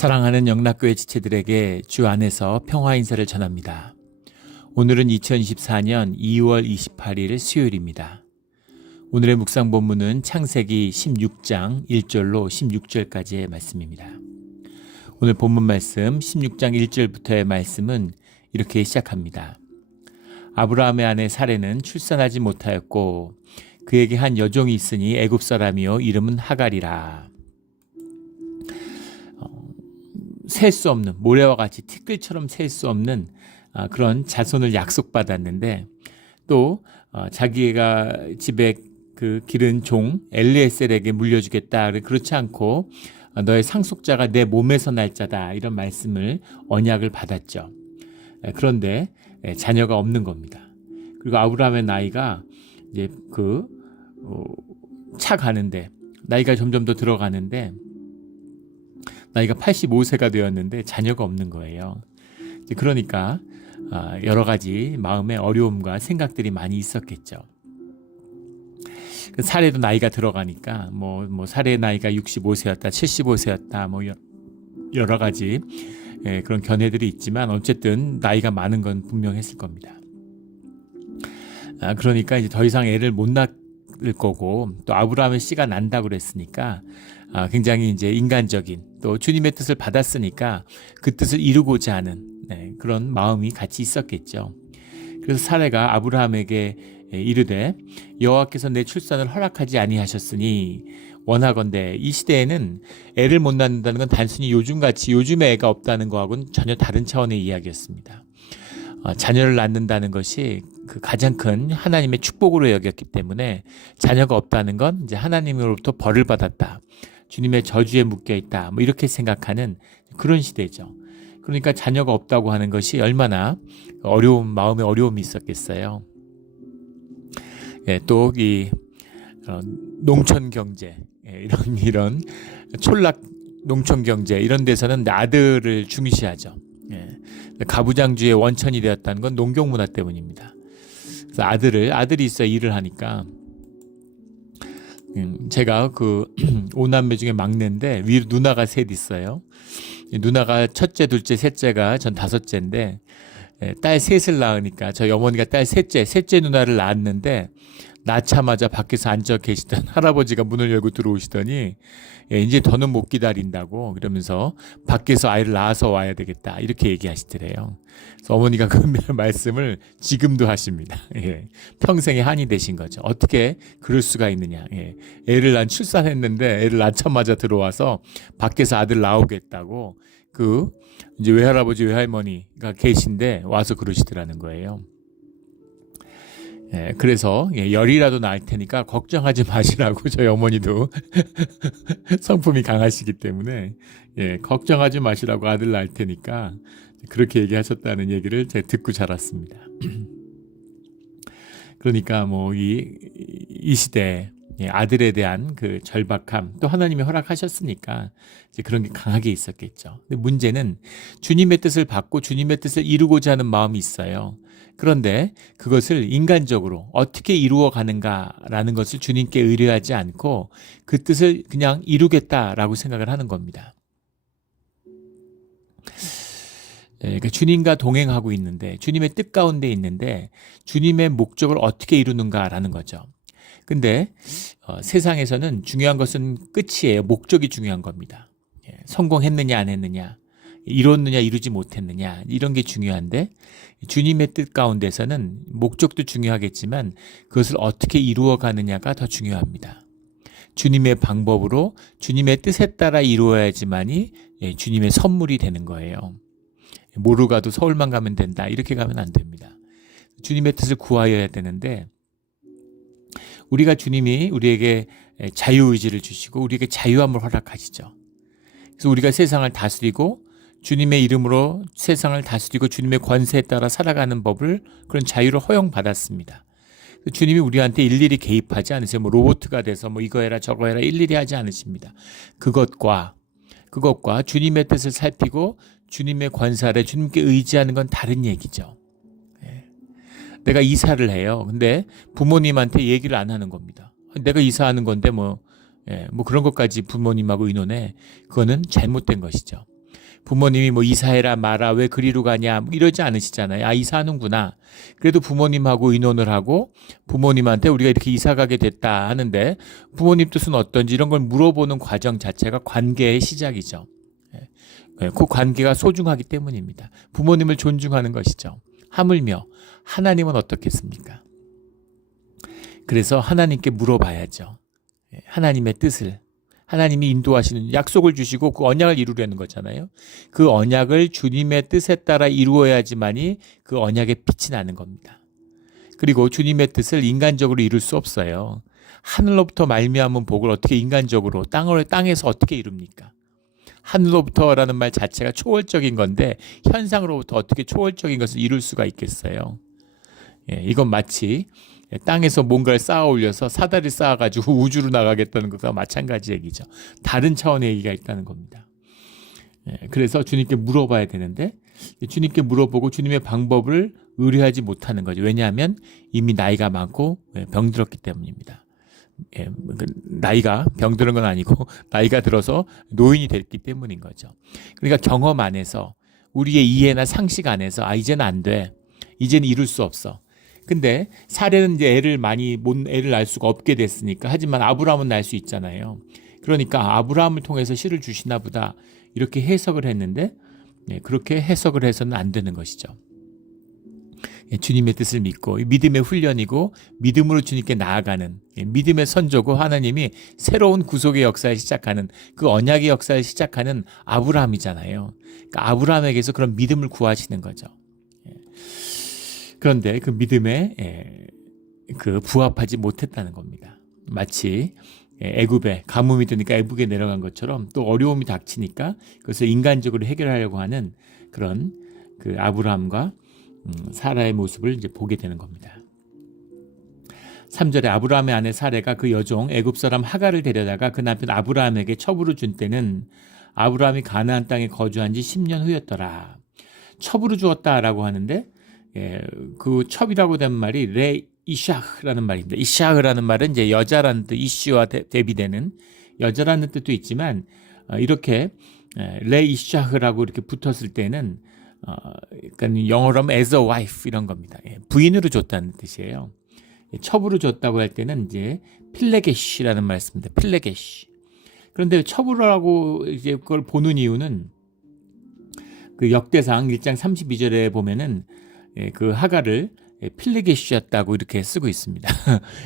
사랑하는 영락교회 지체들에게 주 안에서 평화 인사를 전합니다. 오늘은 2024년 2월 28일 수요일입니다. 오늘의 묵상 본문은 창세기 16장 1절로 16절까지의 말씀입니다. 오늘 본문 말씀 16장 1절부터의 말씀은 이렇게 시작합니다. 아브라함의 아내 사레는 출산하지 못하였고 그에게 한 여종이 있으니 애굽 사람이요 이름은 하갈이라. 셀 수 없는, 모래와 같이 티끌처럼 셀 수 없는 그런 자손을 약속받았는데 또 자기가 집에 그 기른 종 엘리에셀에게 물려주겠다. 그렇지 않고 너의 상속자가 내 몸에서 날 자다, 이런 말씀을 언약을 받았죠. 그런데 자녀가 없는 겁니다. 그리고 아브라함의 나이가 이제 차 가는데, 나이가 점점 더 들어가는데 나이가 85세가 되었는데 자녀가 없는 거예요. 그러니까 여러 가지 마음의 어려움과 생각들이 많이 있었겠죠. 사례도 나이가 들어가니까 사례의 나이가 65세였다, 75세였다, 여러 가지 그런 견해들이 있지만 어쨌든 나이가 많은 건 분명했을 겁니다. 그러니까 이제 더 이상 애를 못 낳을 거고, 또 아브라함의 씨가 난다고 그랬으니까 굉장히 이제 인간적인, 또 주님의 뜻을 받았으니까 그 뜻을 이루고자 하는 그런 마음이 같이 있었겠죠. 그래서 사레가 아브라함에게 이르되 여호와께서 내 출산을 허락하지 아니하셨으니 원하건대. 이 시대에는 애를 못 낳는다는 건 단순히 요즘같이 요즘에 애가 없다는 거하고는 전혀 다른 차원의 이야기였습니다. 자녀를 낳는다는 것이 그 가장 큰 하나님의 축복으로 여겼기 때문에 자녀가 없다는 건 이제 하나님으로부터 벌을 받았다, 주님의 저주에 묶여 있다, 이렇게 생각하는 그런 시대죠. 그러니까 자녀가 없다고 하는 것이 얼마나 마음의 어려움이 있었겠어요. 또 이 농촌 경제, 이런 촌락 농촌 경제, 이런 데서는 아들을 중시하죠. 가부장주의 원천이 되었다는 건 농경 문화 때문입니다. 그래서 아들이 있어야 일을 하니까, 제가 그 5남매 중에 막내인데 위로 누나가 셋 있어요. 누나가 첫째, 둘째, 셋째가 전 다섯째인데 딸 셋을 낳으니까 저희 어머니가 딸 셋째 누나를 낳았는데 낳자마자 밖에서 앉아 계시던 할아버지가 문을 열고 들어오시더니 이제 더는 못 기다린다고, 그러면서 밖에서 아이를 낳아서 와야 되겠다, 이렇게 얘기하시더래요. 그래서 어머니가 그 말씀을 지금도 하십니다. 평생의 한이 되신 거죠. 어떻게 그럴 수가 있느냐. 애를 난 출산했는데 애를 낳자마자 들어와서 밖에서 아들 나오겠다고 이제 외할아버지 외할머니가 계신데 와서 그러시더라는 거예요. 그래서 열이라도 낳을 테니까 걱정하지 마시라고, 저희 어머니도 성품이 강하시기 때문에 걱정하지 마시라고, 아들 낳을 테니까, 그렇게 얘기하셨다는 얘기를 제가 듣고 자랐습니다. 그러니까 이 시대에 아들에 대한 그 절박함, 또 하나님이 허락하셨으니까 이제 그런 게 강하게 있었겠죠. 근데 문제는 주님의 뜻을 받고 주님의 뜻을 이루고자 하는 마음이 있어요. 그런데 그것을 인간적으로 어떻게 이루어 가는가라는 것을 주님께 의뢰하지 않고 그 뜻을 그냥 이루겠다라고 생각을 하는 겁니다. 그러니까 주님과 동행하고 있는데, 주님의 뜻 가운데 있는데 주님의 목적을 어떻게 이루는가라는 거죠. 근데 세상에서는 중요한 것은 끝이에요. 목적이 중요한 겁니다. 성공했느냐 안 했느냐, 이뤘느냐 이루지 못했느냐, 이런 게 중요한데, 주님의 뜻 가운데서는 목적도 중요하겠지만 그것을 어떻게 이루어 가느냐가 더 중요합니다. 주님의 방법으로 주님의 뜻에 따라 이루어야지만이 주님의 선물이 되는 거예요. 모르 가도 서울만 가면 된다, 이렇게 가면 안 됩니다. 주님의 뜻을 구하여야 되는데, 우리가 주님이 우리에게 자유의지를 주시고 우리에게 자유함을 허락하시죠. 그래서 우리가 세상을 다스리고 주님의 이름으로 세상을 다스리고 주님의 권세에 따라 살아가는 법을, 그런 자유를 허용받았습니다. 주님이 우리한테 일일이 개입하지 않으세요. 로봇가 돼서 이거 해라 저거 해라 일일이 하지 않으십니다. 그것과 주님의 뜻을 살피고 주님의 권세 아래 주님께 의지하는 건 다른 얘기죠. 내가 이사를 해요. 근데 부모님한테 얘기를 안 하는 겁니다. 내가 이사하는 건데 그런 것까지 부모님하고 의논해. 그거는 잘못된 것이죠. 부모님이 뭐 이사해라 마라 왜 그리로 가냐 뭐 이러지 않으시잖아요. 아, 이사하는구나. 그래도 부모님하고 의논을 하고 부모님한테 우리가 이렇게 이사 가게 됐다 하는데 부모님 뜻은 어떤지 이런 걸 물어보는 과정 자체가 관계의 시작이죠. 그 관계가 소중하기 때문입니다. 부모님을 존중하는 것이죠. 하물며 하나님은 어떻겠습니까? 그래서 하나님께 물어봐야죠. 하나님의 뜻을. 하나님이 인도하시는 약속을 주시고 그 언약을 이루려는 거잖아요. 그 언약을 주님의 뜻에 따라 이루어야지만이 그 언약의 빛이 나는 겁니다. 그리고 주님의 뜻을 인간적으로 이룰 수 없어요. 하늘로부터 말미암은 복을 어떻게 인간적으로 땅에서 어떻게 이룹니까? 하늘로부터라는 말 자체가 초월적인 건데 현상으로부터 어떻게 초월적인 것을 이룰 수가 있겠어요? 이건 마치 땅에서 뭔가를 쌓아 올려서 사다리 쌓아가지고 우주로 나가겠다는 것과 마찬가지 얘기죠. 다른 차원의 얘기가 있다는 겁니다. 그래서 주님께 물어봐야 되는데 주님께 물어보고 주님의 방법을 의뢰하지 못하는 거죠. 왜냐하면 이미 나이가 많고 병들었기 때문입니다. 나이가 병드는 건 아니고 나이가 들어서 노인이 됐기 때문인 거죠. 그러니까 경험 안에서 우리의 이해나 상식 안에서 이제는 안 돼. 이제는 이룰 수 없어. 근데 사례는 이제 애를 낳을 수가 없게 됐으니까 하지만 아브라함은 낳을 수 있잖아요. 그러니까 아브라함을 통해서 씨를 주시나 보다 이렇게 해석을 했는데 그렇게 해석을 해서는 안 되는 것이죠. 주님의 뜻을 믿고 믿음의 훈련이고 믿음으로 주님께 나아가는 믿음의 선조고 하나님이 새로운 구속의 역사를 시작하는 그 언약의 역사를 시작하는 아브라함이잖아요. 그러니까 아브라함에게서 그런 믿음을 구하시는 거죠. 그런데 그 믿음에 부합하지 못했다는 겁니다. 마치 애굽에 가뭄이 드니까 애굽에 내려간 것처럼 또 어려움이 닥치니까 그것을 인간적으로 해결하려고 하는 그런 그 아브라함과 사라의 모습을 이제 보게 되는 겁니다. 3절에 아브라함의 아내 사레가 그 여종 애굽 사람 하갈을 데려다가 그 남편 아브라함에게 첩으로 준 때는 아브라함이 가나안 땅에 거주한 지 10년 후였더라. 첩으로 주었다라고 하는데 그 첩이라고 된 말이 레 이샤흐라는 말입니다. 이샤흐라는 말은 이제 여자라는 뜻, 이슈와 대비되는 여자라는 뜻도 있지만 이렇게 레 이샤흐라고 이렇게 붙었을 때는 그러니까 영어로 하면 as a wife 이런 겁니다. 부인으로 줬다는 뜻이에요. 첩으로 줬다고 할 때는 이제 필레게시라는 말 씁니다. 필레게시. 그런데 첩으로라고 이제 그걸 보는 이유는 그 역대상 1장 32절에 보면은 그 하갈을 필레게시였다고 이렇게 쓰고 있습니다.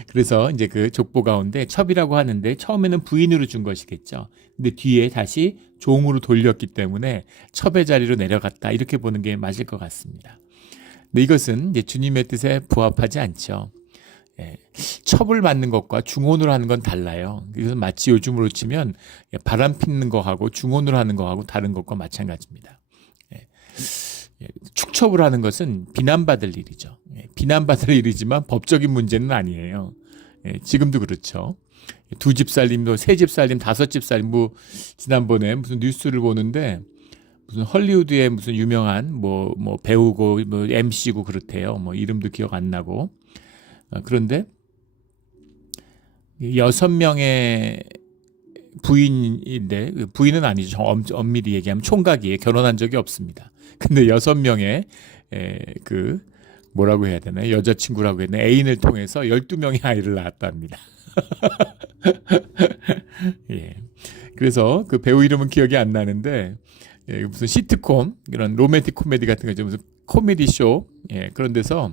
그래서 이제 그 족보 가운데 첩이라고 하는데 처음에는 부인으로 준 것이겠죠. 근데 뒤에 다시 종으로 돌렸기 때문에 첩의 자리로 내려갔다 이렇게 보는 게 맞을 것 같습니다. 근데 이것은 이제 주님의 뜻에 부합하지 않죠. 첩을 받는 것과 중혼으로 하는 건 달라요. 그래서 마치 요즘으로 치면 바람 피는 거하고 중혼으로 하는 거하고 다른 것과 마찬가지입니다. 축첩을 하는 것은 비난받을 일이죠. 비난받을 일이지만 법적인 문제는 아니에요. 지금도 그렇죠. 2집 살림, 3집 살림, 5집 살림, 지난번에 무슨 뉴스를 보는데 무슨 헐리우드의 무슨 유명한 뭐 배우고 뭐 MC고 그렇대요. 이름도 기억 안 나고. 그런데 6명의 부인인데 부인은 아니죠. 엄밀히 얘기하면 총각이에요. 결혼한 적이 없습니다. 근데 6명의 그 뭐라고 해야 되나 여자친구라고 해야 되나 애인을 통해서 12명의 아이를 낳았답니다. 그래서 그 배우 이름은 기억이 안 나는데 무슨 시트콤 이런 로맨틱 코미디 같은 거죠. 무슨 코미디 쇼 그런 데서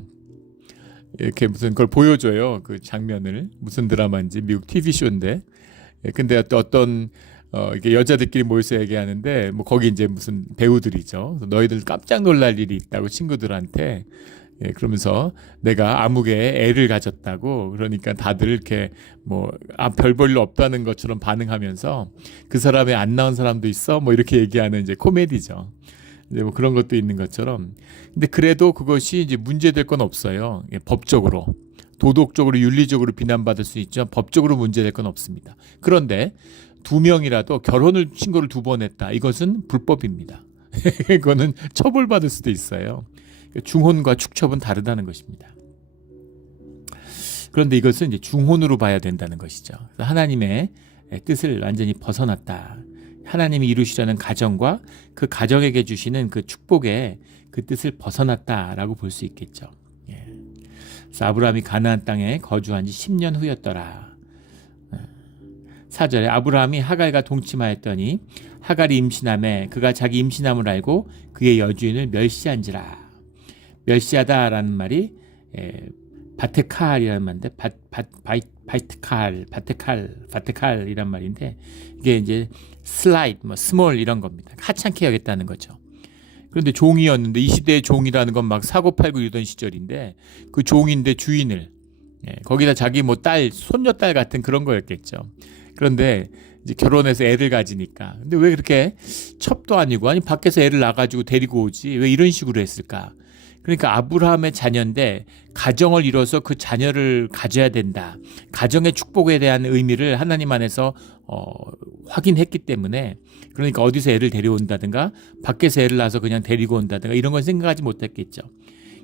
이렇게 무슨 그걸 보여줘요. 그 장면을 무슨 드라마인지 미국 TV 쇼인데 근데 어떤 이게 여자들끼리 모여서 얘기하는데 거기 이제 무슨 배우들이죠. 너희들 깜짝 놀랄 일이 있다고 친구들한테 그러면서 내가 아무개 애를 가졌다고 그러니까 다들 이렇게 별 볼 일 없다는 것처럼 반응하면서 그 사람에 안 나온 사람도 있어 이렇게 얘기하는 이제 코미디죠. 이제 그런 것도 있는 것처럼 근데 그래도 그것이 이제 문제될 건 없어요. 법적으로 도덕적으로 윤리적으로 비난받을 수 있죠. 법적으로 문제될 건 없습니다. 그런데 2명이라도 결혼을 신고를 2번 했다. 이것은 불법입니다. 이거는 처벌받을 수도 있어요. 중혼과 축첩은 다르다는 것입니다. 그런데 이것은 이제 중혼으로 봐야 된다는 것이죠. 하나님의 뜻을 완전히 벗어났다. 하나님이 이루시려는 가정과 그 가정에게 주시는 그 축복의 그 뜻을 벗어났다라고 볼 수 있겠죠. 예. 그래서 아브라함이 가나안 땅에 거주한 지 10년 후였더라. 4절에 아브라함이 하갈과 동침하였더니 하갈이 임신함에 그가 자기 임신함을 알고 그의 여주인을 멸시한지라. 멸시하다라는 말이 바테칼이라는 말인데 바테칼이란 말인데 이게 이제 슬라이드, 스몰 이런 겁니다. 하찮게 여겼다는 거죠. 그런데 종이었는데 이 시대의 종이라는 건 막 사고팔고 이러던 시절인데 그 종인데 주인을 거기다 자기 뭐 딸, 손녀딸 같은 그런 거였겠죠. 그런데 이제 결혼해서 애를 가지니까 근데 왜 그렇게 첩도 아니고 아니 밖에서 애를 낳아가지고 데리고 오지 왜 이런 식으로 했을까? 그러니까 아브라함의 자녀인데 가정을 이뤄서 그 자녀를 가져야 된다. 가정의 축복에 대한 의미를 하나님 안에서 확인했기 때문에 그러니까 어디서 애를 데려온다든가 밖에서 애를 낳아서 그냥 데리고 온다든가 이런 건 생각하지 못했겠죠.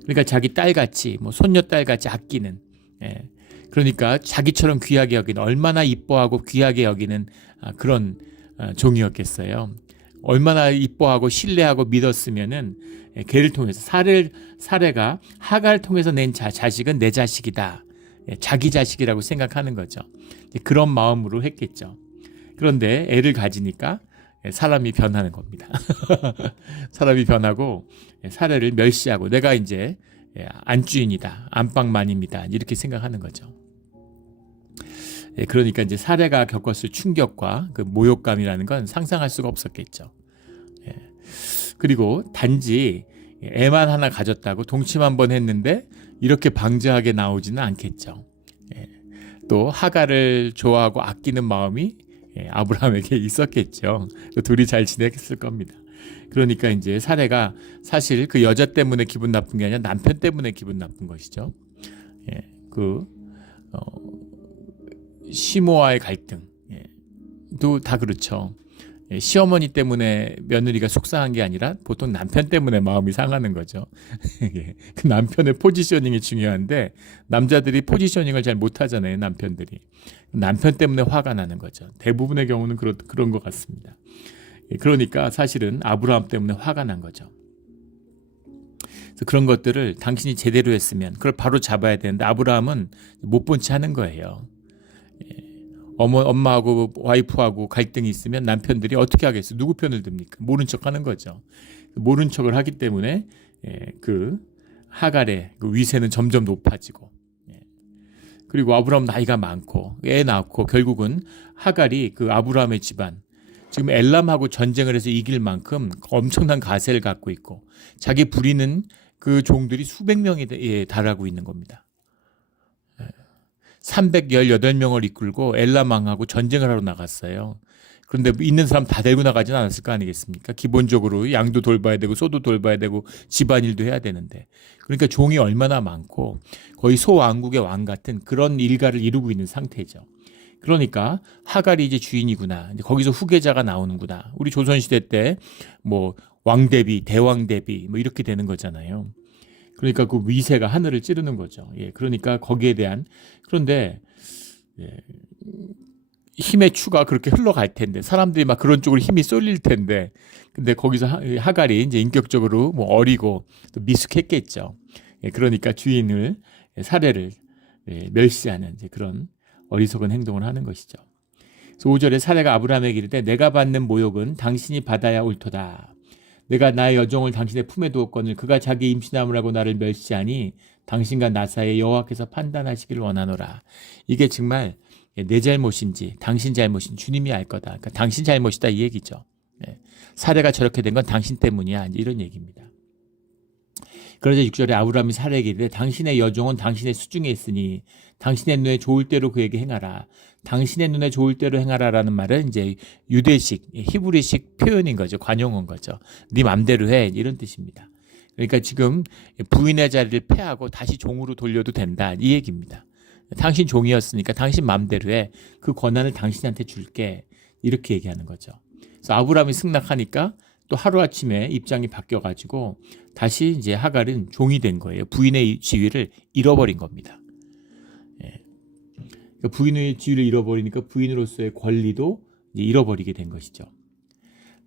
그러니까 자기 딸같이 뭐 손녀딸같이 아끼는 그러니까 자기처럼 귀하게 여기는 얼마나 이뻐하고 귀하게 여기는 그런 종이었겠어요. 얼마나 이뻐하고 신뢰하고 믿었으면은 걔를 통해서 사례가 하갈을 통해서 낸 자식은 내 자식이다. 자기 자식이라고 생각하는 거죠. 그런 마음으로 했겠죠. 그런데 애를 가지니까 사람이 변하는 겁니다. 사람이 변하고 사례를 멸시하고 내가 이제 안주인이다. 안방만입니다. 이렇게 생각하는 거죠. 그러니까 이제 사례가 겪었을 충격과 그 모욕감이라는 건 상상할 수가 없었겠죠. 그리고 단지 애만 하나 가졌다고 동침 한번 했는데 이렇게 방자하게 나오지는 않겠죠. 또 하갈을 좋아하고 아끼는 마음이 아브라함에게 있었겠죠. 둘이 잘 지냈을 겁니다. 그러니까 이제 사례가 사실 그 여자 때문에 기분 나쁜 게 아니라 남편 때문에 기분 나쁜 것이죠. 시모와의 갈등도 다 그렇죠. 시어머니 때문에 며느리가 속상한 게 아니라 보통 남편 때문에 마음이 상하는 거죠. 그 남편의 포지셔닝이 중요한데 남자들이 포지셔닝을 잘 못하잖아요. 남편들이. 남편 때문에 화가 나는 거죠. 대부분의 경우는 그런 것 같습니다. 그러니까 사실은 아브라함 때문에 화가 난 거죠. 그래서 그런 것들을 당신이 제대로 했으면 그걸 바로 잡아야 되는데 아브라함은 못 본 채 하는 거예요. 엄마하고 와이프하고 갈등이 있으면 남편들이 어떻게 하겠어요? 누구 편을 듭니까? 모른 척 하는 거죠. 모른 척을 하기 때문에 그 하갈의 그 위세는 점점 높아지고 그리고 아브라함 나이가 많고 애 낳고 결국은 하갈이 그 아브라함의 집안 지금 엘람하고 전쟁을 해서 이길 만큼 엄청난 가세를 갖고 있고 자기 부리는 그 종들이 수백 명에 달하고 있는 겁니다. 318명을 이끌고 엘람왕하고 전쟁을 하러 나갔어요. 그런데 있는 사람 다 데리고 나가지는 않았을 거 아니겠습니까? 기본적으로 양도 돌봐야 되고 소도 돌봐야 되고 집안일도 해야 되는데 그러니까 종이 얼마나 많고 거의 소왕국의 왕 같은 그런 일가를 이루고 있는 상태죠. 그러니까 하갈이 이제 주인이구나. 이제 거기서 후계자가 나오는구나. 우리 조선시대 때 뭐 왕대비, 대왕대비 뭐 이렇게 되는 거잖아요. 그러니까 그 위세가 하늘을 찌르는 거죠. 그러니까 거기에 대한 그런데 힘의 추가 그렇게 흘러갈 텐데 사람들이 막 그런 쪽으로 힘이 쏠릴 텐데 근데 거기서 하갈이 이제 인격적으로 뭐 어리고 또 미숙했겠죠. 그러니까 주인을 사례를 멸시하는 이제 그런 어리석은 행동을 하는 것이죠. 그래서 5절에 사례가 아브라함에게 이르되 내가 받는 모욕은 당신이 받아야 옳도다. 내가 나의 여종을 당신의 품에 두었거늘 그가 자기 임신함을 하고 나를 멸시하니 당신과 나 사이에 여호와께서 판단하시기를 원하노라. 이게 정말 내 잘못인지 당신 잘못인지 주님이 알 거다. 그러니까 당신 잘못이다 이 얘기죠. 사례가 저렇게 된 건 당신 때문이야 이런 얘기입니다. 그러자 6절에 아브라함이 사례에게 이르되 당신의 여종은 당신의 수중에 있으니 당신의 눈에 좋을 대로 그에게 행하라. 당신의 눈에 좋을 대로 행하라라는 말은 이제 유대식, 히브리식 표현인 거죠. 관용어인 거죠. 네 맘대로 해 이런 뜻입니다. 그러니까 지금 부인의 자리를 패하고 다시 종으로 돌려도 된다 이 얘기입니다. 당신 종이었으니까 당신 맘대로 해. 그 권한을 당신한테 줄게 이렇게 얘기하는 거죠. 그래서 아브라함이 승낙하니까 또 하루아침에 입장이 바뀌어가지고 다시 이제 하갈은 종이 된 거예요. 부인의 지위를 잃어버린 겁니다. 그러니까 부인의 지위를 잃어버리니까 부인으로서의 권리도 이제 잃어버리게 된 것이죠.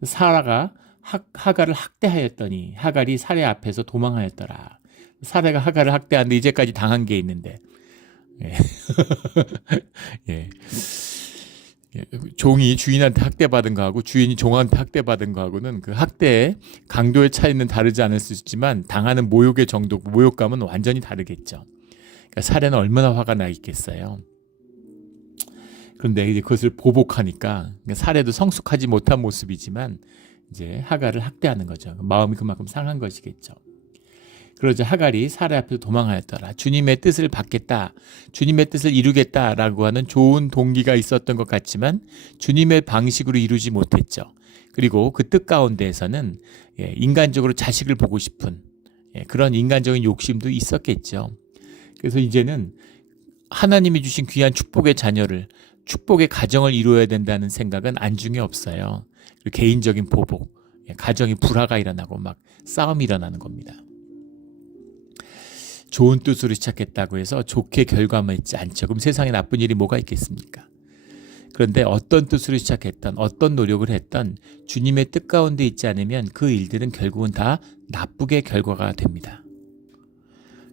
사라가 하갈을 학대하였더니 하갈이 사례 앞에서 도망하였더라. 사례가 하갈을 학대하는데 이제까지 당한 게 있는데, 예. 예. 예. 종이 주인한테 학대받은 거하고 주인이 종한테 학대받은 거하고는 그 학대의 강도의 차이는 다르지 않을 수 있지만 당하는 모욕의 정도, 모욕감은 완전히 다르겠죠. 그러니까 사례는 얼마나 화가 나 있겠어요. 그런데 이제 그것을 보복하니까 사례도 성숙하지 못한 모습이지만 이제 하갈을 학대하는 거죠. 마음이 그만큼 상한 것이겠죠. 그러자 하갈이 사례 앞에서 도망하였더라. 주님의 뜻을 받겠다, 주님의 뜻을 이루겠다라고 하는 좋은 동기가 있었던 것 같지만 주님의 방식으로 이루지 못했죠. 그리고 그 뜻 가운데에서는 인간적으로 자식을 보고 싶은 그런 인간적인 욕심도 있었겠죠. 그래서 이제는 하나님이 주신 귀한 축복의 자녀를, 축복의 가정을 이루어야 된다는 생각은 안중에 없어요. 개인적인 보복, 가정이 불화가 일어나고 막 싸움이 일어나는 겁니다. 좋은 뜻으로 시작했다고 해서 좋게 결과만 있지 않죠. 그럼 세상에 나쁜 일이 뭐가 있겠습니까? 그런데 어떤 뜻으로 시작했던, 어떤 노력을 했던 주님의 뜻 가운데 있지 않으면 그 일들은 결국은 다 나쁘게 결과가 됩니다.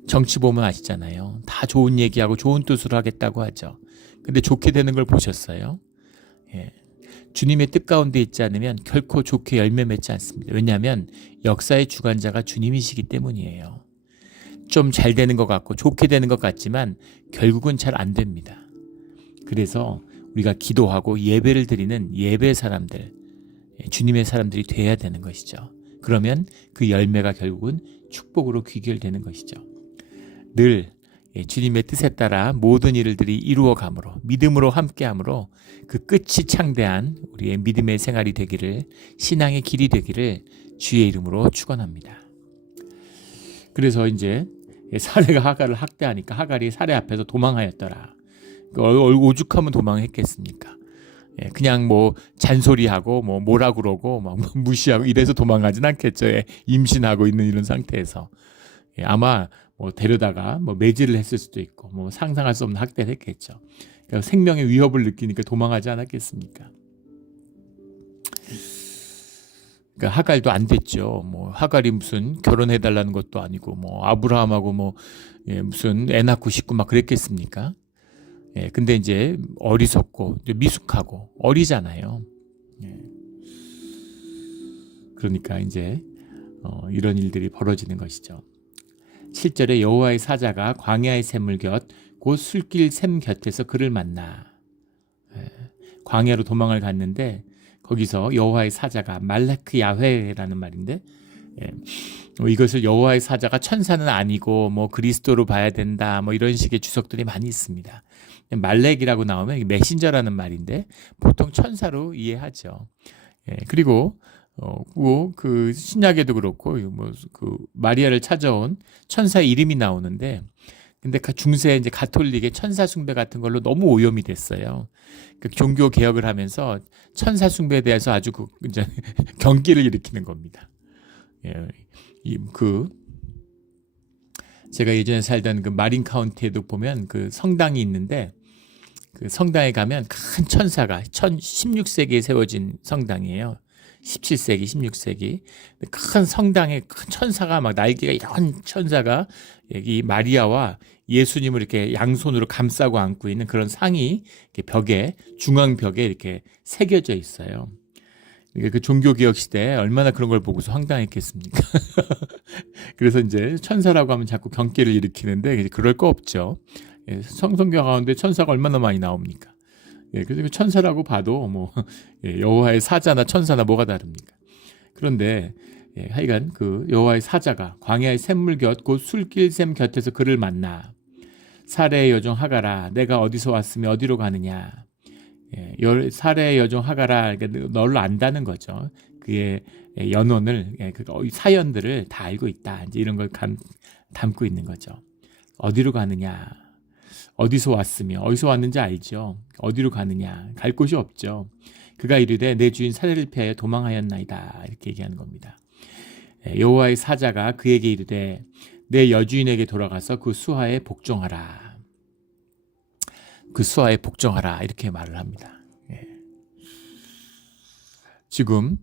정치 보면 아시잖아요. 다 좋은 얘기하고 좋은 뜻으로 하겠다고 하죠. 근데 좋게 되는 걸 보셨어요? 예. 주님의 뜻 가운데 있지 않으면 결코 좋게 열매 맺지 않습니다. 왜냐하면 역사의 주관자가 주님이시기 때문이에요. 좀 잘 되는 것 같고 좋게 되는 것 같지만 결국은 잘 안 됩니다. 그래서 우리가 기도하고 예배를 드리는 예배 사람들, 주님의 사람들이 돼야 되는 것이죠. 그러면 그 열매가 결국은 축복으로 귀결되는 것이죠. 늘 주님의 뜻에 따라 모든 일들이 이루어감으로, 믿음으로 함께함으로 그 끝이 창대한 우리의 믿음의 생활이 되기를, 신앙의 길이 되기를 주의 이름으로 축원합니다. 그래서 이제 사례가 하갈을 학대하니까 하갈이 사례 앞에서 도망하였더라. 오죽하면 도망했겠습니까? 그냥 뭐 잔소리하고 뭐 뭐라 그러고 막 무시하고 이래서 도망가진 않겠죠. 임신하고 있는 이런 상태에서 아마 뭐 데려다가 뭐 매질을 했을 수도 있고 뭐 상상할 수 없는 학대를 했겠죠. 그러니까 생명의 위협을 느끼니까 도망하지 않았겠습니까? 그러니까 하갈도 안 됐죠. 뭐 하갈이 무슨 결혼해달라는 것도 아니고 뭐 아브라함하고 뭐 무슨 애 낳고 싶고 막 그랬겠습니까? 근데 이제 어리석고 미숙하고 어리잖아요. 그러니까 이제 이런 일들이 벌어지는 것이죠. 7절에 여호와의 사자가 광야의 샘물 곁 곧 술길 샘 곁에서 그를 만나. 광야로 도망을 갔는데 거기서 여호와의 사자가 말라크 야훼라는 말인데 이것을 여호와의 사자가 천사는 아니고 뭐 그리스도로 봐야 된다 뭐 이런 식의 주석들이 많이 있습니다. 말렉이라고 나오면 메신저라는 말인데 보통 천사로 이해하죠. 그리고 그 신약에도 그렇고 뭐 그 마리아를 찾아온 천사의 이름이 나오는데 근데 중세 이제 가톨릭의 천사 숭배 같은 걸로 너무 오염이 됐어요. 그 종교 개혁을 하면서 천사 숭배에 대해서 아주 이제 경기를 일으키는 겁니다. 제가 예전에 살던 그 마린 카운티에도 보면 그 성당이 있는데 그 성당에 가면 큰 천사가 16세기에 세워진 성당이에요. 17세기, 16세기. 큰 성당에 큰 천사가 막 날개가 이런 천사가 여기 마리아와 예수님을 이렇게 양손으로 감싸고 안고 있는 그런 상이 이렇게 벽에, 중앙벽에 이렇게 새겨져 있어요. 그 종교개혁 시대에 얼마나 그런 걸 보고서 황당했겠습니까? 그래서 이제 천사라고 하면 자꾸 경계를 일으키는데 그럴 거 없죠. 성경 가운데 천사가 얼마나 많이 나옵니까? 그래서 천사라고 봐도 뭐 여호와의 사자나 천사나 뭐가 다릅니까? 그런데 하여간 그 여호와의 사자가 광야의 샘물 곁 곧 술길 샘 곁에서 그를 만나. 사레의 여종 하갈아, 내가 어디서 왔으며 어디로 가느냐? 사레의 여종 하갈아, 너를 안다는 거죠. 그의 연원을, 그 사연들을 다 알고 있다. 이제 이런 걸 담고 있는 거죠. 어디로 가느냐? 어디서 왔으며 어디서 왔는지 알죠. 어디로 가느냐? 갈 곳이 없죠. 그가 이르되 내 주인 사례를 피하여 도망하였나이다. 이렇게 얘기하는 겁니다. 여호와의 사자가 그에게 이르되 내 여주인에게 돌아가서 그 수하에 복종하라. 그 수하에 복종하라. 이렇게 말을 합니다. 지금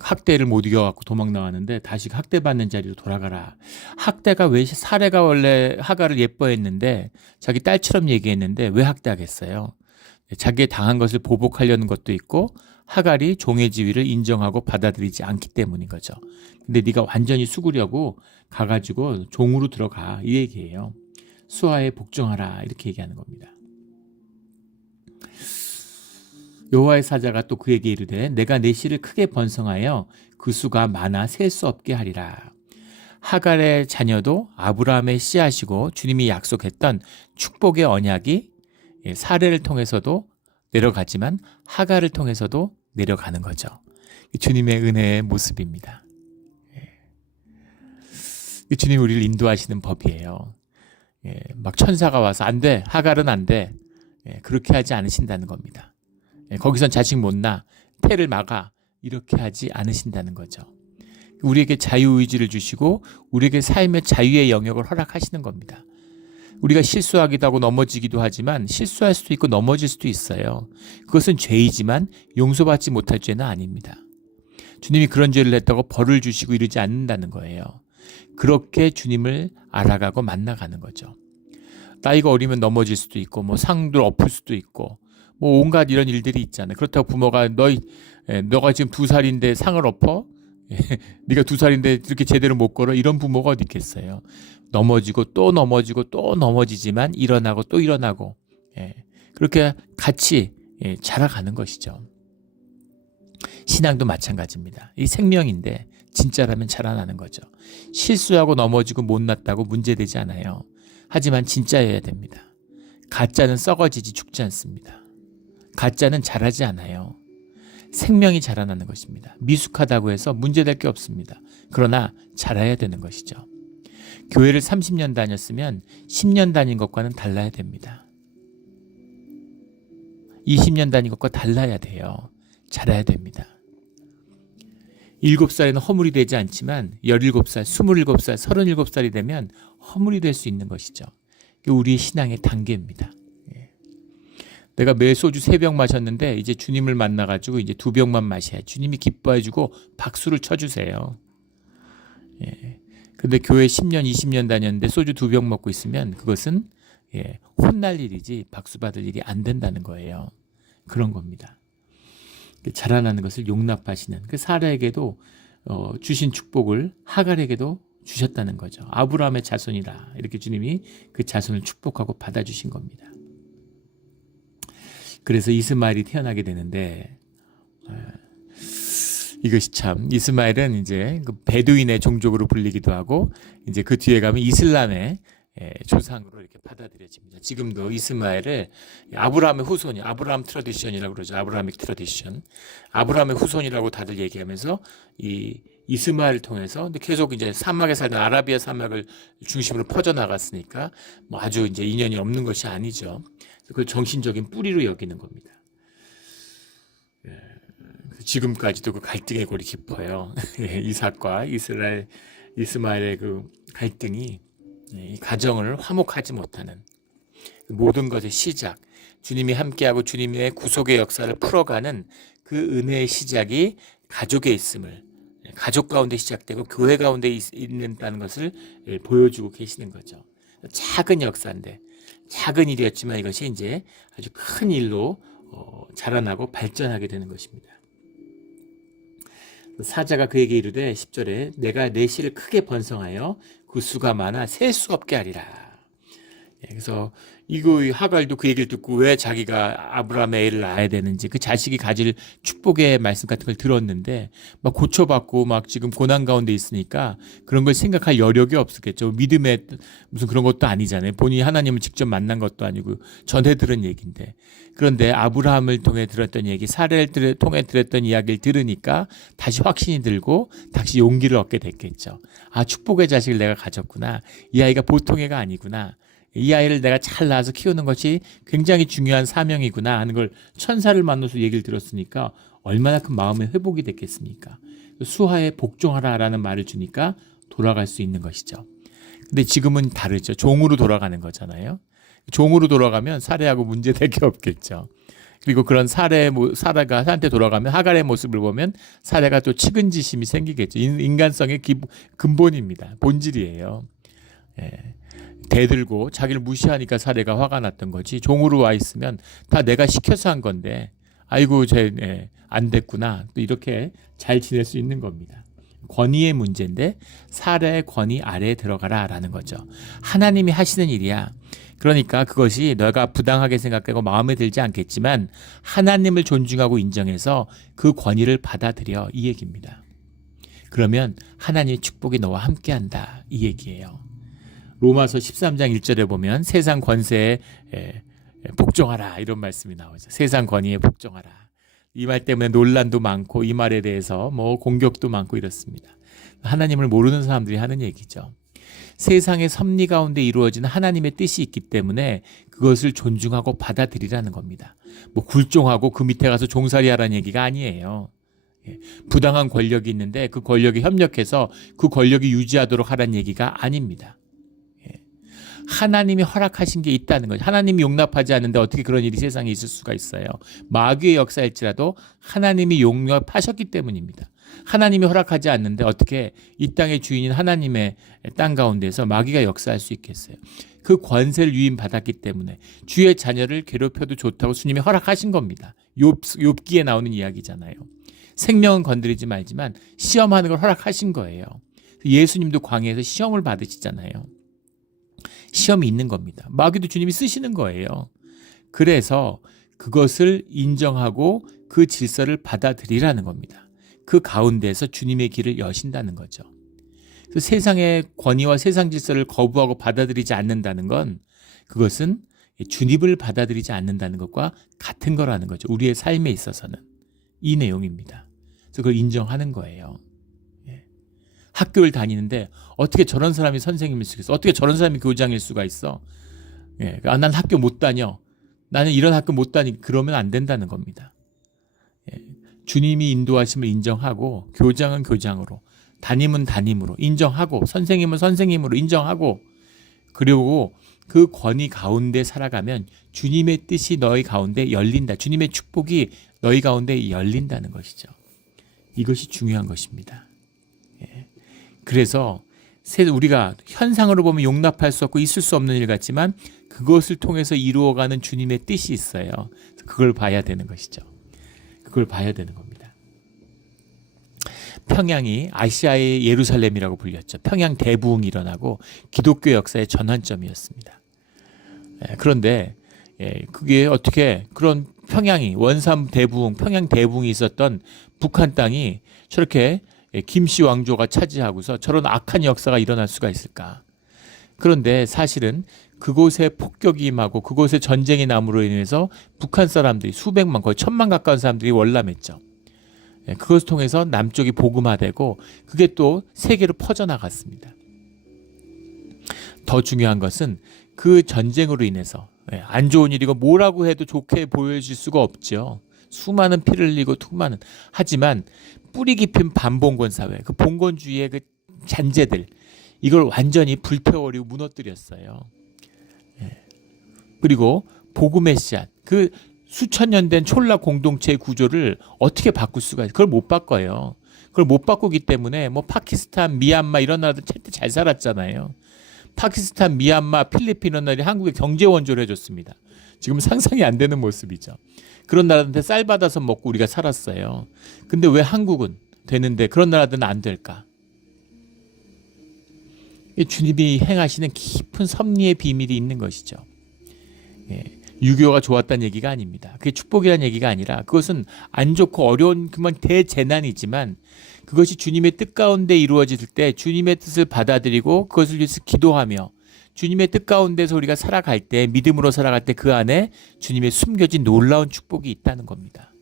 학대를 못 이겨갖고 도망 나왔는데 다시 학대받는 자리로 돌아가라. 사례가 원래 하갈을 예뻐했는데 자기 딸처럼 얘기했는데 왜 학대하겠어요? 자기의 당한 것을 보복하려는 것도 있고 하갈이 종의 지위를 인정하고 받아들이지 않기 때문인 거죠. 근데 네가 완전히 수구려고 가가지고 종으로 들어가 이 얘기예요. 수하에 복종하라 이렇게 얘기하는 겁니다. 여호와의 사자가 또 그에게 이르되 내가 내 씨를 크게 번성하여 그 수가 많아 셀 수 없게 하리라. 하갈의 자녀도 아브라함의 씨앗이고 주님이 약속했던 축복의 언약이 사례를 통해서도 내려가지만 하갈을 통해서도 내려가는 거죠. 주님의 은혜의 모습입니다. 주님이 우리를 인도하시는 법이에요. 막 천사가 와서 안 돼, 하갈은 안 돼. 그렇게 하지 않으신다는 겁니다. 거기선 자식 못 낳아, 태를 막아 이렇게 하지 않으신다는 거죠. 우리에게 자유의지를 주시고 우리에게 삶의 자유의 영역을 허락하시는 겁니다. 우리가 실수하기도 하고 넘어지기도 하지만 실수할 수도 있고 넘어질 수도 있어요. 그것은 죄이지만 용서받지 못할 죄는 아닙니다. 주님이 그런 죄를 했다고 벌을 주시고 이러지 않는다는 거예요. 그렇게 주님을 알아가고 만나가는 거죠. 나이가 어리면 넘어질 수도 있고 뭐 상도 엎을 수도 있고 뭐 온갖 이런 일들이 있잖아요. 그렇다고 부모가 너가 지금 2살인데 상을 엎어? 네가 2살인데 이렇게 제대로 못 걸어? 이런 부모가 어디 있겠어요. 넘어지고 또 넘어지고 또 넘어지지만 일어나고 또 일어나고 그렇게 같이 자라가는 것이죠. 신앙도 마찬가지입니다. 이 생명인데 진짜라면 자라나는 거죠. 실수하고 넘어지고 못났다고 문제되지 않아요. 하지만 진짜여야 됩니다. 가짜는 썩어지지 죽지 않습니다. 가짜는 자라지 않아요. 생명이 자라나는 것입니다. 미숙하다고 해서 문제될 게 없습니다. 그러나 자라야 되는 것이죠. 교회를 30년 다녔으면 10년 다닌 것과는 달라야 됩니다. 20년 다닌 것과 달라야 돼요. 자라야 됩니다. 7살에는 허물이 되지 않지만 17살, 27살, 37살이 되면 허물이 될 수 있는 것이죠. 우리의 신앙의 단계입니다. 내가 매일 소주 3병 마셨는데 이제 주님을 만나가지고 이제 2병만 마셔야 주님이 기뻐해주고 박수를 쳐주세요. 근데 교회 10년, 20년 다녔는데 소주 2병 먹고 있으면 그것은 혼날 일이지 박수 받을 일이 안 된다는 거예요. 그런 겁니다. 자라나는 것을 용납하시는 그 사라에게도 주신 축복을 하갈에게도 주셨다는 거죠. 아브라함의 자손이라 이렇게 주님이 그 자손을 축복하고 받아주신 겁니다. 그래서 이스마엘이 태어나게 되는데 이것이 참 이스마엘은 이제 그 베두인의 종족으로 불리기도 하고 이제 그 뒤에 가면 이슬람의 조상으로 이렇게 받아들여집니다. 지금도 이스마엘을 아브라함의 후손이 아브라함 트래디션이라고 그러죠. 아브라함ik 트래디션. 아브라함의 후손이라고 다들 얘기하면서 이 이스마엘을 통해서 근데 계속 이제 사막에 살던 아라비아 사막을 중심으로 퍼져 나갔으니까 뭐 아주 이제 인연이 없는 것이 아니죠. 그걸 정신적인 뿌리로 여기는 겁니다. 지금까지도 그 갈등의 골이 깊어요. 이삭과 이스마엘의 그 갈등이 이 가정을 화목하지 못하는 모든 것의 시작, 주님이 함께하고 주님의 구속의 역사를 풀어가는 그 은혜의 시작이 가족에 있음을, 가족 가운데 시작되고 교회 가운데 있는다는 것을 보여주고 계시는 거죠. 작은 역사인데, 작은 일이었지만 이것이 이제 아주 큰 일로 자라나고 발전하게 되는 것입니다. 사자가 그에게 이르되 10절에 내가 내 씨를 크게 번성하여 그 수가 많아 셀 수 없게 하리라. 그래서 이거 하갈도 그 얘기를 듣고 왜 자기가 아브라함의 애를 낳아야 되는지 그 자식이 가질 축복의 말씀 같은 걸 들었는데 막 고쳐받고 막 지금 고난 가운데 있으니까 그런 걸 생각할 여력이 없었겠죠. 믿음의 무슨 그런 것도 아니잖아요. 본인이 하나님을 직접 만난 것도 아니고 전해 들은 얘기인데 그런데 아브라함을 통해 들었던 얘기, 사례를 통해 들었던 이야기를 들으니까 다시 확신이 들고 다시 용기를 얻게 됐겠죠. 아, 축복의 자식을 내가 가졌구나. 이 아이가 보통 애가 아니구나. 이 아이를 내가 잘 낳아서 키우는 것이 굉장히 중요한 사명이구나 하는 걸 천사를 만나서 얘기를 들었으니까 얼마나 큰 마음의 회복이 됐겠습니까? 수하에 복종하라라는 말을 주니까 돌아갈 수 있는 것이죠. 근데 지금은 다르죠. 종으로 돌아가는 거잖아요. 종으로 돌아가면 살해하고 문제될 게 없겠죠. 그리고 그런 사라가 한테 돌아가면 하갈의 모습을 보면 사라가 또 측은지심이 생기겠죠. 인간성의 근본입니다. 본질이에요. 예. 대들고 자기를 무시하니까 사라가 화가 났던 거지. 종으로 와 있으면 다 내가 시켜서 한 건데 아이고 안 됐구나. 또 이렇게 잘 지낼 수 있는 겁니다. 권위의 문제인데 사라의 권위 아래에 들어가라라는 거죠. 하나님이 하시는 일이야. 그러니까 그것이 너가 부당하게 생각하고 마음에 들지 않겠지만 하나님을 존중하고 인정해서 그 권위를 받아들여, 이 얘기입니다. 그러면 하나님의 축복이 너와 함께한다, 이 얘기예요. 로마서 13장 1절에 보면 세상 권세에 복종하라, 이런 말씀이 나오죠. 세상 권위에 복종하라. 이 말 때문에 논란도 많고 이 말에 대해서 공격도 많고 이렇습니다. 하나님을 모르는 사람들이 하는 얘기죠. 세상의 섭리 가운데 이루어지는 하나님의 뜻이 있기 때문에 그것을 존중하고 받아들이라는 겁니다. 굴종하고 그 밑에 가서 종살이 하라는 얘기가 아니에요. 부당한 권력이 있는데 그 권력에 협력해서 그 권력이 유지하도록 하라는 얘기가 아닙니다. 하나님이 허락하신 게 있다는 거죠. 하나님이 용납하지 않는데 어떻게 그런 일이 세상에 있을 수가 있어요. 마귀의 역사일지라도 하나님이 용납하셨기 때문입니다. 하나님이 허락하지 않는데 어떻게 이 땅의 주인인 하나님의 땅 가운데서 마귀가 역사할 수 있겠어요. 그 권세를 위임받았기 때문에 주의 자녀를 괴롭혀도 좋다고 주님이 허락하신 겁니다. 욥기에 나오는 이야기잖아요. 생명은 건드리지 말지만 시험하는 걸 허락하신 거예요. 예수님도 광야에서 시험을 받으시잖아요. 시험이 있는 겁니다. 마귀도 주님이 쓰시는 거예요. 그래서 그것을 인정하고 그 질서를 받아들이라는 겁니다. 그 가운데서 주님의 길을 여신다는 거죠. 세상의 권위와 세상 질서를 거부하고 받아들이지 않는다는 건 그것은 주님을 받아들이지 않는다는 것과 같은 거라는 거죠. 우리의 삶에 있어서는 이 내용입니다. 그래서 그걸 인정하는 거예요. 학교를 다니는데 어떻게 저런 사람이 선생님일 수가 있어? 어떻게 저런 사람이 교장일 수가 있어? 난 학교 못 다녀. 나는 이런 학교 못 다니. 그러면 안 된다는 겁니다. 주님이 인도하심을 인정하고 교장은 교장으로, 담임은 담임으로 인정하고 선생님은 선생님으로 인정하고, 그리고 그 권위 가운데 살아가면 주님의 뜻이 너희 가운데 열린다. 주님의 축복이 너희 가운데 열린다는 것이죠. 이것이 중요한 것입니다. 그래서 우리가 현상으로 보면 용납할 수 없고 있을 수 없는 일 같지만 그것을 통해서 이루어가는 주님의 뜻이 있어요. 그걸 봐야 되는 것이죠. 그걸 봐야 되는 겁니다. 평양이 아시아의 예루살렘이라고 불렸죠. 평양 대부흥이 일어나고 기독교 역사의 전환점이었습니다. 그런데 그게 어떻게 그런 평양이 원삼 대부흥, 평양 대부흥이 있었던 북한 땅이 저렇게 김씨 왕조가 차지하고서 저런 악한 역사가 일어날 수가 있을까? 그런데 사실은 그곳에 폭격이 임하고 그곳에 전쟁이 남으로 인해서 북한 사람들이 수백만, 거의 1000만 가까운 사람들이 월남했죠. 그것을 통해서 남쪽이 복음화되고 그게 또 세계로 퍼져나갔습니다. 더 중요한 것은 그 전쟁으로 인해서 안 좋은 일이고 뭐라고 해도 좋게 보여질 수가 없죠. 수많은 피를 흘리고 하지만 뿌리 깊은 반봉건 사회, 그 봉건주의의 그 잔재들, 이걸 완전히 불태워버리고 무너뜨렸어요. 그리고 복음의 씨앗, 그 수천 년 된 촐라 공동체의 구조를 어떻게 바꿀 수가 있어요? 그걸 못 바꿔요. 그걸 못 바꾸기 때문에 파키스탄, 미얀마 이런 나라들 잘 살았잖아요. 파키스탄, 미얀마, 필리핀 이런 나라들이 한국에 경제 원조를 해줬습니다. 지금 상상이 안 되는 모습이죠. 그런 나라들한테 쌀 받아서 먹고 우리가 살았어요. 근데 왜 한국은 되는데 그런 나라들은 안 될까? 주님이 행하시는 깊은 섭리의 비밀이 있는 것이죠. 유교가 좋았다는 얘기가 아닙니다. 그게 축복이라는 얘기가 아니라 그것은 안 좋고 어려운 그만 대재난이지만 그것이 주님의 뜻 가운데 이루어질 때 주님의 뜻을 받아들이고 그것을 위해서 기도하며 주님의 뜻 가운데서 우리가 살아갈 때, 믿음으로 살아갈 때 그 안에 주님의 숨겨진 놀라운 축복이 있다는 겁니다.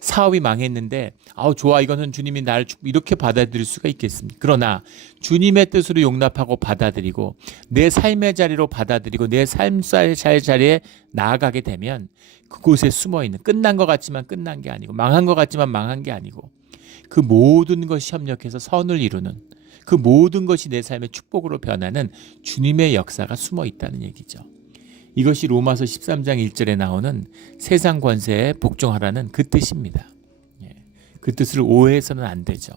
사업이 망했는데 좋아, 이거는 주님이 나를 이렇게 받아들일 수가 있겠습니까? 그러나 주님의 뜻으로 용납하고 받아들이고 내 삶의 자리로 받아들이고 내 삶의 자리에 나아가게 되면 그곳에 숨어있는, 끝난 것 같지만 끝난 게 아니고 망한 것 같지만 망한 게 아니고 그 모든 것이 협력해서 선을 이루는, 그 모든 것이 내 삶의 축복으로 변하는 주님의 역사가 숨어 있다는 얘기죠. 이것이 로마서 13장 1절에 나오는 세상 권세에 복종하라는 그 뜻입니다. 그 뜻을 오해해서는 안 되죠.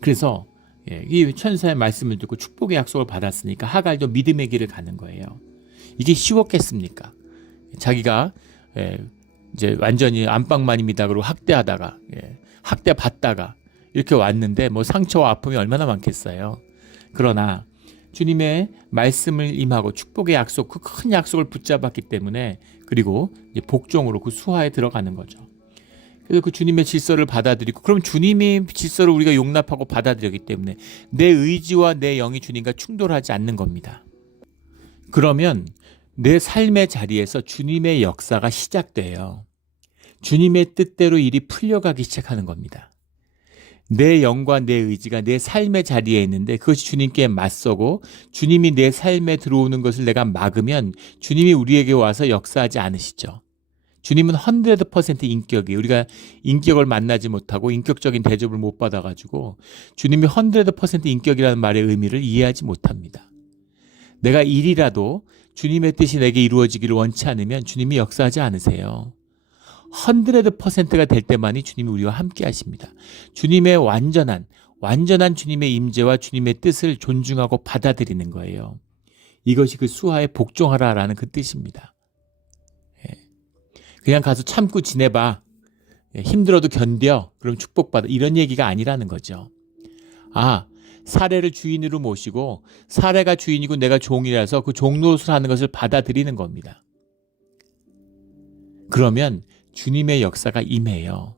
그래서 이 천사의 말씀을 듣고 축복의 약속을 받았으니까 하갈도 믿음의 길을 가는 거예요. 이게 쉬웠겠습니까? 자기가 이제 완전히 안방마님이다 그러고 학대하다가 학대 받다가 이렇게 왔는데 뭐 상처와 아픔이 얼마나 많겠어요. 그러나 주님의 말씀을 임하고 축복의 약속, 그 큰 약속을 붙잡았기 때문에, 그리고 이제 복종으로 그 수하에 들어가는 거죠. 그래서 그 주님의 질서를 받아들이고, 그럼 주님이 질서를 우리가 용납하고 받아들였기 때문에 내 의지와 내 영이 주님과 충돌하지 않는 겁니다. 그러면 내 삶의 자리에서 주님의 역사가 시작돼요. 주님의 뜻대로 일이 풀려가기 시작하는 겁니다. 내 영과 내 의지가 내 삶의 자리에 있는데 그것이 주님께 맞서고 주님이 내 삶에 들어오는 것을 내가 막으면 주님이 우리에게 와서 역사하지 않으시죠. 주님은 100% 인격이에요. 우리가 인격을 만나지 못하고 인격적인 대접을 못 받아가지고 주님이 100% 인격이라는 말의 의미를 이해하지 못합니다. 내가 일이라도 주님의 뜻이 내게 이루어지기를 원치 않으면 주님이 역사하지 않으세요. 100%가 될 때만이 주님이 우리와 함께 하십니다. 주님의 완전한 주님의 임재와 주님의 뜻을 존중하고 받아들이는 거예요. 이것이 그 수하에 복종하라라는 그 뜻입니다. 그냥 가서 참고 지내봐. 힘들어도 견뎌. 그럼 축복받아. 이런 얘기가 아니라는 거죠. 사례를 주인으로 모시고 사례가 주인이고 내가 종이라서 그 종 노릇을 하는 것을 받아들이는 겁니다. 그러면 주님의 역사가 임해요.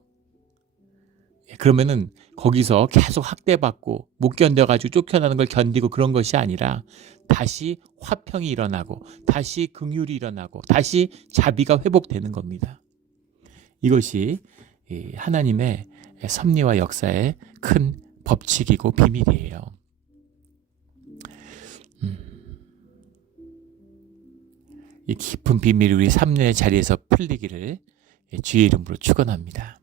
그러면은 거기서 계속 학대받고 못 견뎌가지고 쫓겨나는 걸 견디고 그런 것이 아니라 다시 화평이 일어나고 다시 긍휼이 일어나고 다시 자비가 회복되는 겁니다. 이것이 하나님의 섭리와 역사의 큰 법칙이고 비밀이에요. 이 깊은 비밀이 우리 3년의 자리에서 풀리기를 주의 이름으로 축원합니다.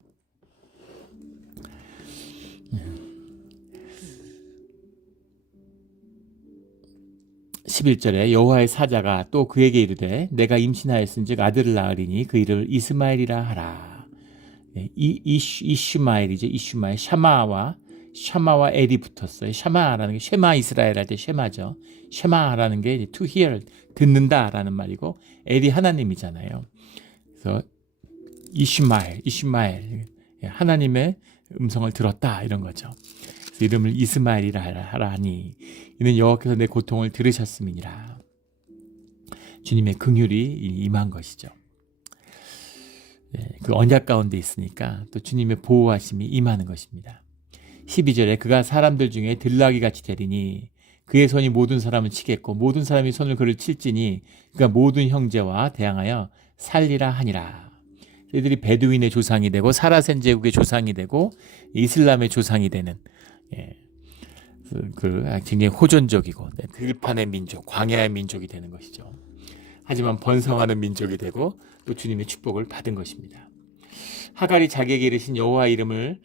11절에 여호와의 사자가 또 그에게 이르되 내가 임신하였은즉 아들을 낳으리니 그 이름을 이스마엘이라 하라. 이슈마엘이죠. 이슈마엘. 샤마와 엘이 붙었어요. 샤마라는 게 쉐마 이스라엘 할 때 쉐마죠. 쉐마라는 게 to hear, 듣는다라는 말이고 엘이 하나님이잖아요. 그래서 이슈마엘 하나님의 음성을 들었다 이런 거죠. 그래서 이름을 이스마엘이라 하라 하니 이는 여호와께서 내 고통을 들으셨음이니라. 주님의 긍휼이 임한 것이죠. 그 언약 가운데 있으니까 또 주님의 보호하심이 임하는 것입니다. 12절에 그가 사람들 중에 들나귀 같이 되리니 그의 손이 모든 사람을 치겠고 모든 사람이 손을 그를 칠지니 그가 모든 형제와 대항하여 살리라 하니라. 이들이 베두인의 조상이 되고 사라센 제국의 조상이 되고 이슬람의 조상이 되는 굉장히 호전적이고 들판의 민족, 광야의 민족이 되는 것이죠. 하지만 번성하는 민족이 되고 또 주님의 축복을 받은 것입니다. 하갈이 자기에게 이르신 여호와 이름을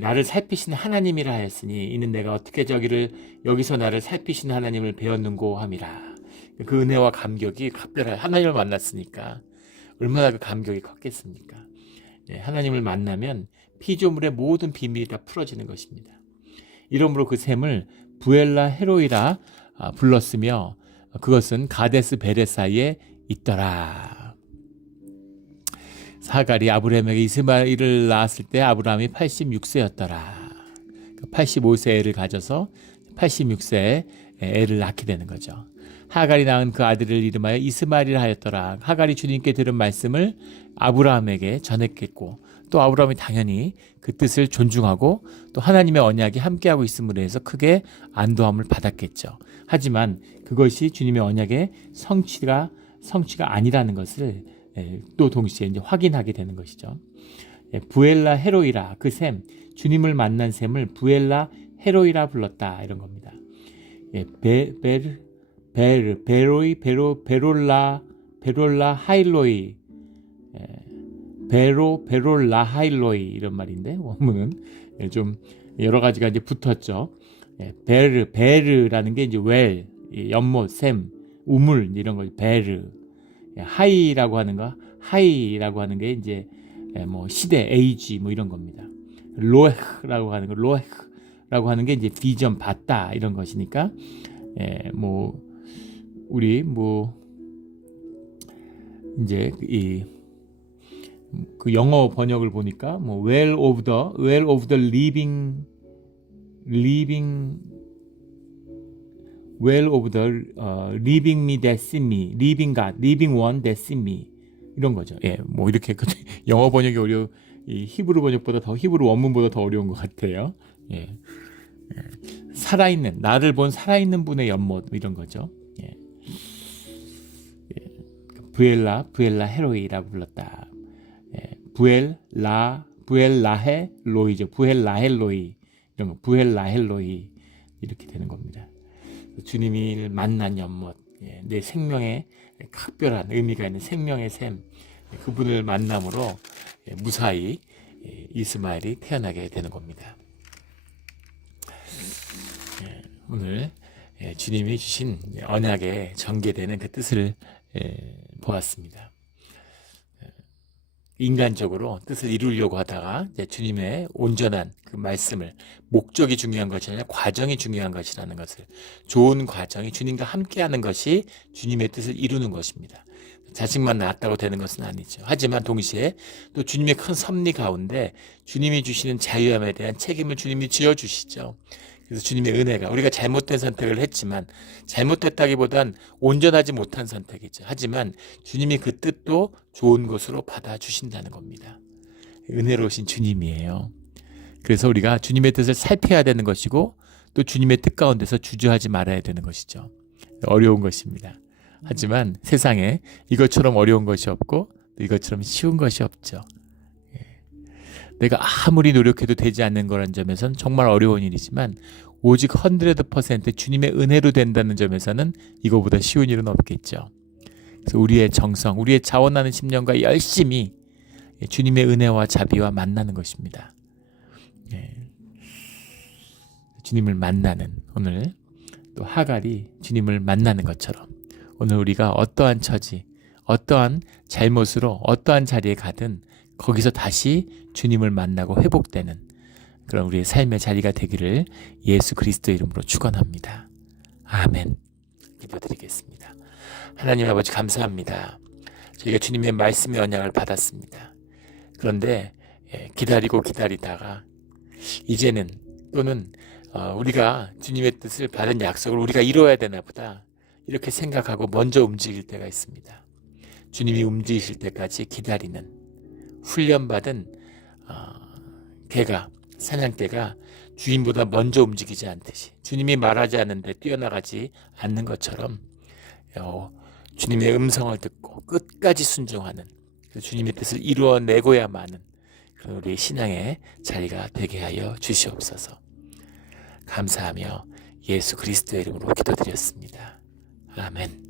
나를 살피신 하나님이라 하였으니 이는 내가 어떻게 저기를 여기서 나를 살피신 하나님을 배웠는고 함이라. 그 은혜와 감격이 각별한 하나님을 만났으니까 얼마나 그 감격이 컸겠습니까? 하나님을 만나면 피조물의 모든 비밀이 다 풀어지는 것입니다. 이러므로 그 샘을 부엘라 헤로이라 불렀으며 그것은 가데스 베레사에 있더라. 하갈이 아브라함에게 이스마엘을 낳았을 때 아브라함이 86세였더라. 85세 애를 가져서 86세에 애를 낳게 되는 거죠. 하갈이 낳은 그 아들을 이름하여 이스마엘이라 하였더라. 하갈이 주님께 들은 말씀을 아브라함에게 전했겠고 또 아브라함이 당연히 그 뜻을 존중하고 또 하나님의 언약이 함께하고 있음으로 해서 크게 안도함을 받았겠죠. 하지만 그것이 주님의 언약의 성취가 아니라는 것을 또 동시에 이제 확인하게 되는 것이죠. 부엘라 헤로이라 그 샘, 주님을 만난 샘을 부엘라 헤로이라 불렀다 이런 겁니다. 베롤라 하일로이 베롤라 하일로이 이런 말인데 원문은 좀 여러 가지가 이제 붙었죠. 베르라는 게 이제 웰, 연못, 샘, 우물 이런 거 베르, 하이라고 하는 거 하이라고 하는 게 이제 뭐 시대 에이지 뭐 이런 겁니다. 로에흐라고 하는 거 로에흐라고 하는 게 이제 비전 받다 이런 것이니까 뭐 우리 뭐 이제 그 영어 번역을 보니까 뭐 well of the living well of the living me that see me, living God, living one that see me 이런 거죠. 뭐 이렇게 영어 번역이 이 히브리 번역보다 더 히브리 원문보다 더 어려운 것 같아요. 살아있는 나를 본 살아있는 분의 연못 이런 거죠. 부엘라 헤로이라고 불렀다. 부엘라헬 로이죠. 부엘라헬로이 이런 거 부엘라헬로이 이렇게 되는 겁니다. 주님이 만난 연못, 내 생명에 각별한 의미가 있는 생명의 샘, 그분을 만남으로 무사히 이스마엘이 태어나게 되는 겁니다. 오늘 주님이 주신 언약에 전개되는 그 뜻을 보았습니다. 인간적으로 뜻을 이루려고 하다가 이제 주님의 온전한 그 말씀을 목적이 중요한 것이 아니라 과정이 중요한 것이라는 것을 좋은 과정이 주님과 함께하는 것이 주님의 뜻을 이루는 것입니다. 자식만 낳았다고 되는 것은 아니죠. 하지만 동시에 또 주님의 큰 섭리 가운데 주님이 주시는 자유함에 대한 책임을 주님이 지어주시죠. 그래서 주님의 은혜가 우리가 잘못된 선택을 했지만 잘못됐다기보단 온전하지 못한 선택이죠. 하지만 주님이 그 뜻도 좋은 것으로 받아주신다는 겁니다. 은혜로우신 주님이에요. 그래서 우리가 주님의 뜻을 살펴야 되는 것이고 또 주님의 뜻 가운데서 주저하지 말아야 되는 것이죠. 어려운 것입니다. 하지만 세상에 이것처럼 어려운 것이 없고 이것처럼 쉬운 것이 없죠. 내가 아무리 노력해도 되지 않는 거라는 점에서는 정말 어려운 일이지만 오직 100% 주님의 은혜로 된다는 점에서는 이거보다 쉬운 일은 없겠죠. 그래서 우리의 정성, 우리의 자원하는 심령과 열심히 주님의 은혜와 자비와 만나는 것입니다. 주님을 만나는 오늘 또 하갈이 주님을 만나는 것처럼 오늘 우리가 어떠한 처지, 어떠한 잘못으로 어떠한 자리에 가든 거기서 다시 주님을 만나고 회복되는 그런 우리의 삶의 자리가 되기를 예수 그리스도의 이름으로 축원합니다. 아멘. 기도드리겠습니다. 하나님 아버지 감사합니다. 저희가 주님의 말씀의 언약을 받았습니다. 그런데 기다리고 기다리다가 이제는 또는 우리가 주님의 뜻을 받은 약속을 우리가 이루어야 되나 보다 이렇게 생각하고 먼저 움직일 때가 있습니다. 주님이 움직이실 때까지 기다리는 훈련받은 개가 사냥개가 주인보다 먼저 움직이지 않듯이 주님이 말하지 않는데 뛰어나가지 않는 것처럼 주님의 음성을 듣고 끝까지 순종하는 주님의 뜻을 이루어내고야만 하는 그런 우리의 신앙의 자리가 되게 하여 주시옵소서. 감사하며 예수 그리스도의 이름으로 기도드렸습니다. 아멘.